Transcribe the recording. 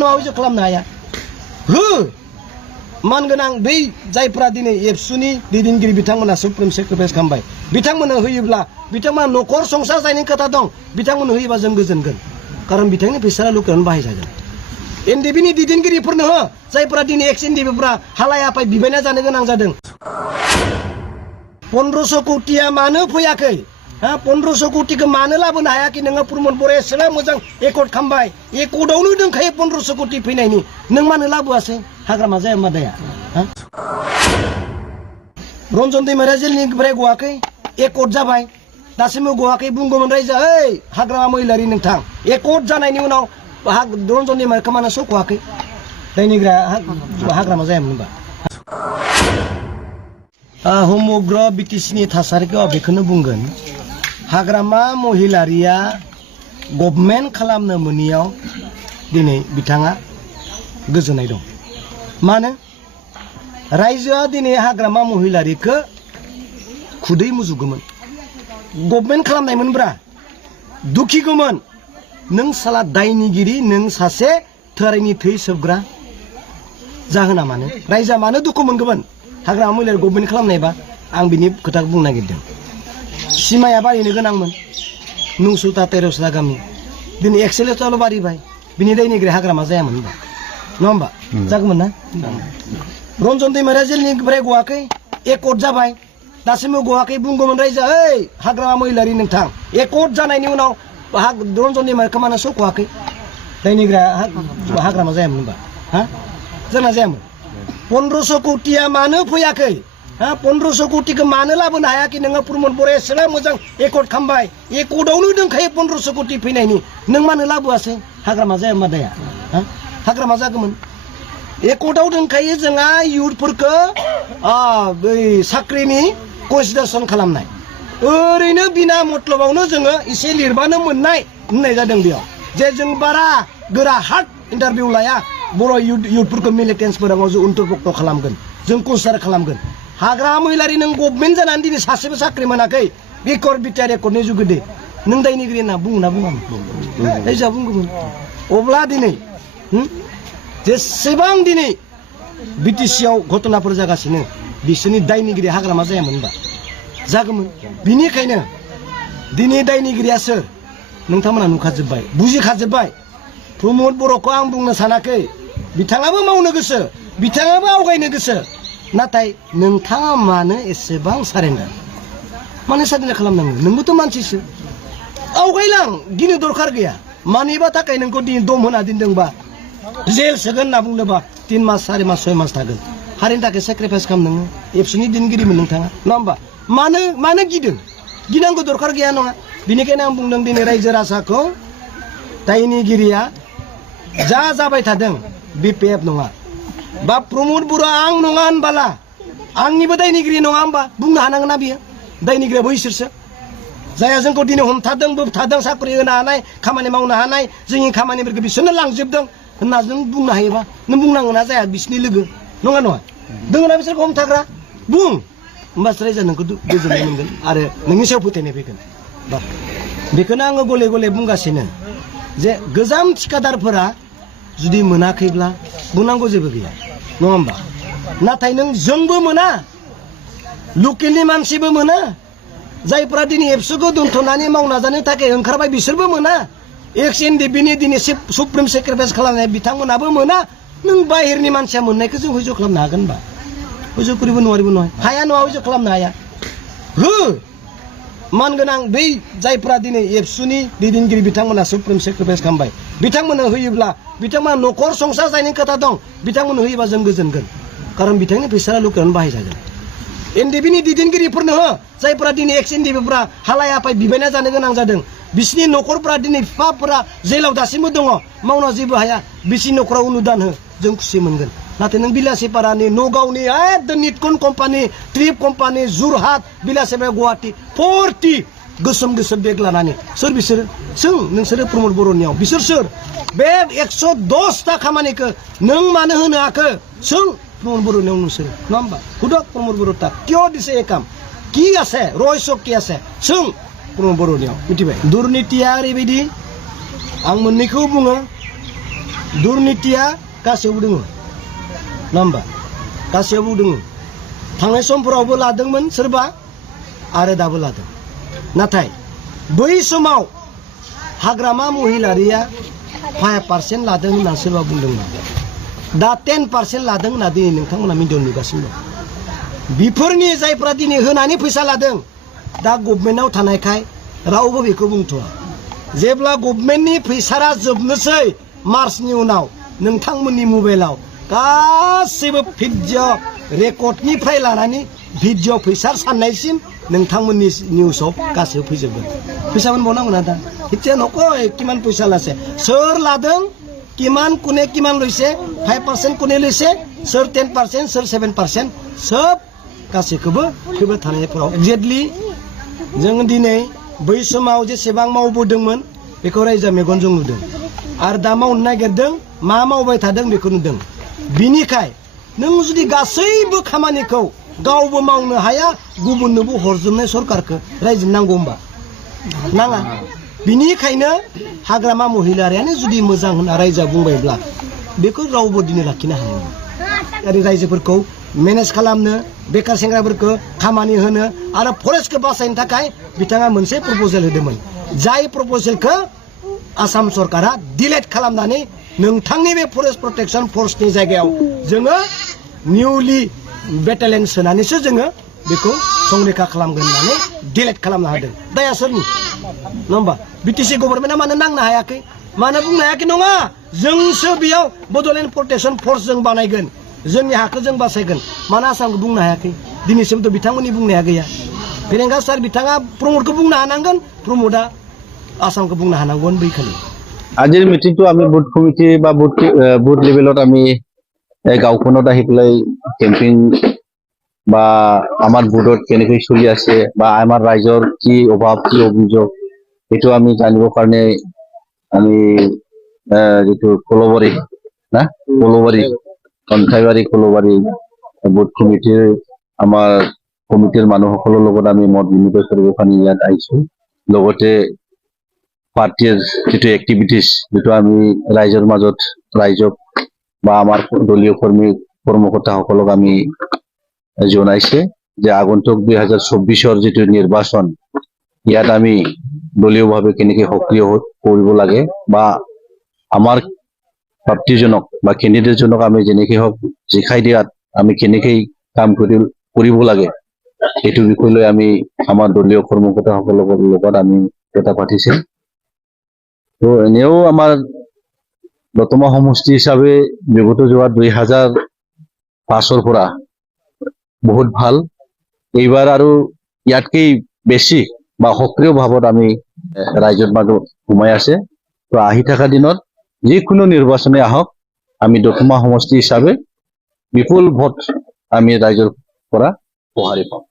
नङा हयज' खालामनो हाया हो मानगोनां बै जायफ्रा दिनै एबसुनि दैदेनगिरि बिथांमोना सुप्रिम सेक्रिफाइस खालामबाय बिथांमोननो होयोब्ला बिथांमोना न'खर संसार जानायनि खोथा दं बिथांमोननो होयोबा जों गोजोनगोन कारन बिथांनि फैसाया लकेलावनो बाहायजागोन एनडिबिनि दैदेनगिरिफोरनो हो जायफ्रा दिनै एक्स एनडिबिफ्रा हालाय हाफाय बिबायना जानो गोनां जादों 1500 कोटिया मानो फैयाखै 1500 कोटिखौ मानो लाबोनो हायाखै नोङो प्रमद बर'आ एसेबां मोजां एकर्ड खालामबाय एकर्डआवनो दंखायो 1500 कोटि फैनायनि नों मानो लाबोआसै हाग्रामा जाया मादाया रन्जन दैमारिया जेलनिफ्राय गवाखै एकर्ड जाबाय दासिमबो गवाखै बुंगौमोन रायजो ओइ हाग्रामा महिलारि नोंथां एकर्ड जानायनि उनाव रन्जन दैमारिखौ मानो सख'वाखै दायनिग्रा हाग्रामा जायामोन होनबा समग्र बिटिसिनि थासारिखौ बेखौनो बुंगोन हाग्रामा महिलारिया गभर्नमेन्ट खालामनो मोनियाव दिनै बिथाङा गोजोननाय दं मानो रायजोआ दिनै हाग्रामा महिलारिखौ खुदै मुजुगौमोन गभर्नमेन्ट खालामनायमोनब्रा दुखिगौमोन नों साला दायनिगिरि नों सासे थोराइनि थै सोबग्रा जाहोना मानो रायजोआ मानो दुखु मोनगौमोन हाग्रामा महिलारि गभर्नमेन्ट खालामनायबा आं बिनि खोथाखौ बुंनो नागिरदों सिमाया बारिनो गोनांमोन 913 गामि दिनै एक्सेलेटआल' बारिबाय बिनि दायनिगिरि हाग्रामा जायामोन होनबा नङा होमबा जागौमोन ना रन्जन दैमारिया जेलनिफ्राय गवाखै एकर्ड जाबाय दासिमबो गवाखै बुंगौमोन रायजो ओइ हाग्रामा महिलारि नोंथां एकर्ड जानायनि उनाव रन्जन दैमारिखौ मानो सख'वाखै दायनिगिरि हाग्रामा जायामोन होनबा जोंना जायामोन 1500 कोटिया मानो फैयाखै 1500 कोटिखौ मानो लाबोनो हायाखै नोङो प्रमद बर'आ एसेबां मोजां एकर्ड खालामबाय एकर्डआवनो दंखायो 1500 कोटि फैनायनि नों मानो लाबोआसै हाग्रामा जाया मादाया हाग्रामा जागौमोन एकर्डआव दंखायो जोंहा इयुथफोरखौ बै साख्रिनि कनसिडारेसन खालामनाय ओरैनो बिना मतलबावनो जोङो एसे लिरबानो मोननाय होननाय जादों बेयाव जे जों बारा गोरा हार्ड इन्टारभिउ लाया बर' इयुथफोरखौ मिलिटेन्सफोराव जों अन्तर्भुक्त खालामगोन जों कनसिडार खालामगोन हाग्रामा महिलारि नों गभर्नमेन्ट जानानै दिनै सासेबो साख्रि मोनाखै रेकर्ड बिटिआर रेकर्डनि जुगोदे नों दायनिगिरि होनना बुङोना बुङामोन रायजोआ बुंगौमोन अब्ला दिनै जेसेबां दिनै बिटिसिआव घटनाफोर जागासिनो बिसोरनि दायनिगिरि हाग्रामा जायामोन होनबा जागौमोन बिनिखायनो दिनै दायनिगिरिया सोर नोंथांमोना नुखाजोब्बाय बुजिखाजोब्बाय प्रमद बर'खौ आं बुंनो सानाखै बिथाङाबो मावनो गोसो बिथाङाबो आवगायनो गोसो नाथाय नोंथाङा मानो एसेबां सारेन्डार मानो सारेन्डार खालामनांगौ नोंबोथ' मानसिसो आवगायलां गिनो दरखार गैया मानिबा थाखाय नोंखौ दिनै दम होना दोनदोंबा जेल सोगोन होनना बुंदोंबा 3 मास 4 मास 6 मास थागोन हारिनि थाखाय सेक्रिफाइस खालाम नोङो एबसुनि दैदेनगिरिमोन नोंथाङा नङा होमबा मानो गिदों गिनांगौ दरखार गैया नङा बिनिखायनो आं बुंदों दिनै रायजो राजाखौ दायनिगिरिया जा जाबाय थादों बिपिएफ नङा बा प्रमद बर' आं नङा होनबाला आंनिबो दायनिगिरि नङा होमबा बुंनो हानांगोन ना बियो दायनिगिरियाबो इसोरसो जायहा जोंखौ दिनै हमथादों बोबथादों साख्रि होनो हानाय खामानि मावनो हानाय जोंनि खामानिफोरखौ बिसोरनो लांजोबदों होनना जों बुंनो हायोबा नों बुंनांगोन ना जाया बिसोरनि लोगो नङा दङ ना बिसोरखौ हमथाग्रा बुं होमबासो रायजोआ नोंखौ गोजोननाय मोनगोन आरो नोंनि सायाव फोथायनाय फैगोन बेखौनो आङो गले गले बुंगासिनो जे गोजाम थिखादारफोरा जुदि मोनाखैब्ला बुंनांगौ जेबो गैया नङा होमबा नाथाय नों जोंबो मोना लकेलनि मानसिबो मोना जायफ्रा दिनै एबसुखौ दोनथ'नानै मावना जानो थाखाय ओंखारबाय बिसोरबो मोना एक्स एनडिबिनि दिनै सुप्रिम सेक्रिफाइस खालामनाय बिथांमोनाबो मोना नों बाहेरनि मानसिया मोननायखौ जों हयज' खालामनो हागोन होनबा हयज' करिबो नङारिबो नङा हाया नङा हयज' खालामनो हाया हो मानगोनां बै जायफ्रा दिनै एबसुनि दैदेनगिरि बिथांमोना सुप्रिम सेक्रिफाइस खालामबाय बिथांमोननो होयोब्ला बिथांमोना न'खर संसार जानायनि खोथा दं बिथांमोननो होयोबा जों गोजोनगोन कारन बिथांनि फैसाया लकेलावनो बाहायजागोन एनडिबिनि दैदेनगिरिफोरनो हो जायफ्रा दिनै एक्स एनडिबिफ्रा हालाय हाफाय बिबायना जानो गोनां जादों बिसिनि न'खरफ्रा दिनै बिफाफोरा जेलाव दासिमबो दङ मावना जेबो हाया बिसिनि न'खराव अनुदान हो जों खुसि मोनगोन नाथाय नों बिलासिपारानि नगावनि एकदम निटकन company trip company जुरहाट Bilasipara Guwahati 40 गोसोम बेग लानानै सोर बिसोरो सों नोंसोरो प्रमद बर'नियाव बिसोर सोर बे 110टा खामानिखौ नों मानो होनो हाखो सों प्रमद बर'नियाव नोंसोरो नङा होमबा हुदक प्रमद बर'ता किয় दिছে এই কাম কি আছে রহস্য কি আছে सों प्रमद बर'नियाव मिथिबाय दुर्नीतिया ओरैबायदि आं मोननैखौ बुङो दुर्नीतिया गासैयावबो दङ नङा होमबा गासैयावबो दङ थांनाय समफोरावबो लादोंमोन सोरबा आरो दाबो लादों नाथाय बै समाव हाग्रामा महिलारिया 5% लादों होनना सोरबा बुंदोंमोन दा 10% लादों होनना दिनै नोंथांमोना मिडियायाव नुगासिनो दं बेफोरनि जायफ्रा दिनै होनानै फैसा लादों दा गभर्नमेन्टआव थानायखाय रावबो बेखौ बुंथ'वा जेब्ला गभर्नमेन्टनि फैसाया जोबनोसै मार्चनि उनाव नोंथांमोननि मबाइलाव गासैबो भिडिअ रेकर्डनिफ्राय लानानै भिडिअ फैसा साननायसिम नोंथांमोननि निउसाव गासैबो फैजोबगोन फैसा मोनबावनांगौ ना दा इতিয়া नकय किमान फैसा लासे सोर लादों किमान कोने किमान लैसे 5% कोने लैसे सोर 10% सोर 7% सब गासैखौबो फैबाय थानायफोराव एक्जेक्टलि जों दिनै बै समाव जेसेबां मावबोदोंमोन बेखौ रायजोआ मेगनजों नुदों आरो दा मावनो नागिरदों मा मावबाय थादों बेखौ नुदों बिनिखाय नों जुदि गासैबो खामानिखौ गावबो मावनो हाया गुबुननोबो हरजोबनाय सरकारखौ रायजो नांगौ होनबा नाङा बिनिखायनो हाग्रामा महिलारियानो जुदि मोजां होनना रायजोआ बुंबायब्ला बेखौ रावबो दिनै लाखिनो हानाय नङा आरो रायजोफोरखौ मेनेज खालामनो बेकार सेंग्राफोरखौ खामानि होनो आरो फरेस्टखौ बासायनो थाखाय बिथाङा मोनसे प्रप'जेल होदोंमोन जाय प्रप'जेलखौ आसाम सरकारा डिलेट खालामनानै नोंथांनि बे फरेस्ट प्रटेक्शन फर्सनि जायगायाव जोङो निउलि बेटालियन सोनानैसो जोङो बेखौ संरैखा खालामगोन होननानै डिलेट खालामनो हादों दाया सोरनि नङा होमबा बिटिसि गभर्नमेन्टआ मानो नांनो हायाखै मानो बुंनो हायाखै नङा जोंसो बेयाव बड'लेण्ड प्रटेक्शन फर्स जों बानायगोन जोंनि हाखौ जों बासायगोन मानो आसामखौ बुंनो हायाखै दिनैसिमथ' बिथांमोननि बुंनाया गैया फेरेंगा सार बिथाङा प्रमदखौ बुंनो हानांगोन प्रमदआ आसामखौ बुंनो हानांगोन बैखालि আজিৰ মিটিংটো আমি বুথ কমিটি বা বুথ লেভেলত আমি গাঁওখনত আহি পেলাই কেম্পিং বা আমাৰ বুথত কেনেকৈ চলি আছে বা আমাৰ ৰাইজৰ কি অভাৱ কি অভিযোগ এইটো আমি জানিবৰ কাৰণে আমি যিটো কলবাৰী না কলবাৰী কণ্ঠাইবাৰী কলবাৰী বুথ কমিটিৰ আমাৰ কমিটিৰ মানুহসকলৰ লগত আমি মত বিনিময় কৰিবৰ কাৰণে ইয়াত আহিছোঁ লগতে পাৰ্টিৰ যিটো এক্টিভিটিজ যিটো আমি ৰাইজৰ মাজত ৰাইজক বা আমাৰ দলীয় কৰ্মকৰ্তাসকলক আমি জনাইছে যে আগন্তুক 2024ৰ যিটো নিৰ্বাচন ইয়াত আমি দলীয়ভাৱে কেনেকৈ সক্ৰিয় কৰিব লাগে বা আমাৰ প্ৰাৰ্থীজনক বা কেণ্ডিডেটজনক আমি যেনেকৈ হওক জিকাই দিয়াত আমি কেনেকৈ কাম কৰিব লাগে এইটো বিষয় লৈ আমি আমাৰ দলীয় কৰ্মকৰ্তাসকলৰ লগত আমি কথা পাতিছে তো এনেও আমাৰ দতমা সমষ্টি হিচাপে বিগত যোৱা 2005ৰ পৰা বহুত ভাল এইবাৰ আৰু ইয়াতকৈ বেছি বা সক্ৰিয় ভাৱত আমি ৰাইজৰ মাজত সোমাই আছে তো আহি থকা দিনত যিকোনো নিৰ্বাচনে আহক আমি দতমা সমষ্টি হিচাপে বিপুল ভোট আমি ৰাইজৰ পৰা সঁহাৰি পাম